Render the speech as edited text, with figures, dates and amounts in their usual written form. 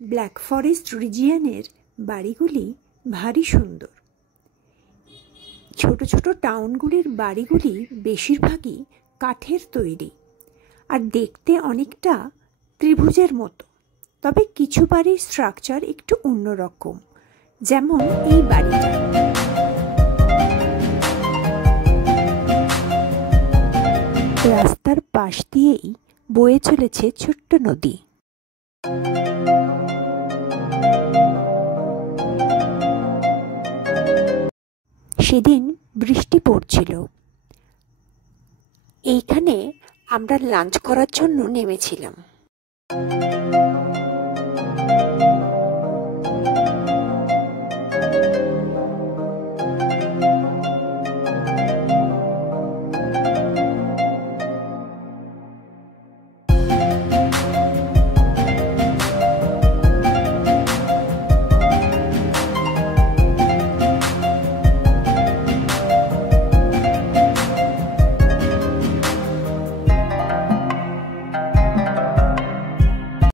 Black forest রিজিয়নের বাড়িগুলি ভারী সুন্দর। ছোট ছোট টাউনগুলির বাড়িগুলি বেশিরভাগই কাঠের তৈরি আর দেখতে অনেকটা ত্রিভুজের মতো। তবে কিছু বাড়ির স্ট্রাকচার একটু অন্যরকম, যেমন এই বাড়িটা। রাস্তার পাশ দিয়েই বয়ে চলেছে ছোট্ট নদী। সেদিন বৃষ্টি পড়ছিল। এইখানে আমরা লাঞ্চ করার জন্য নেমেছিলাম।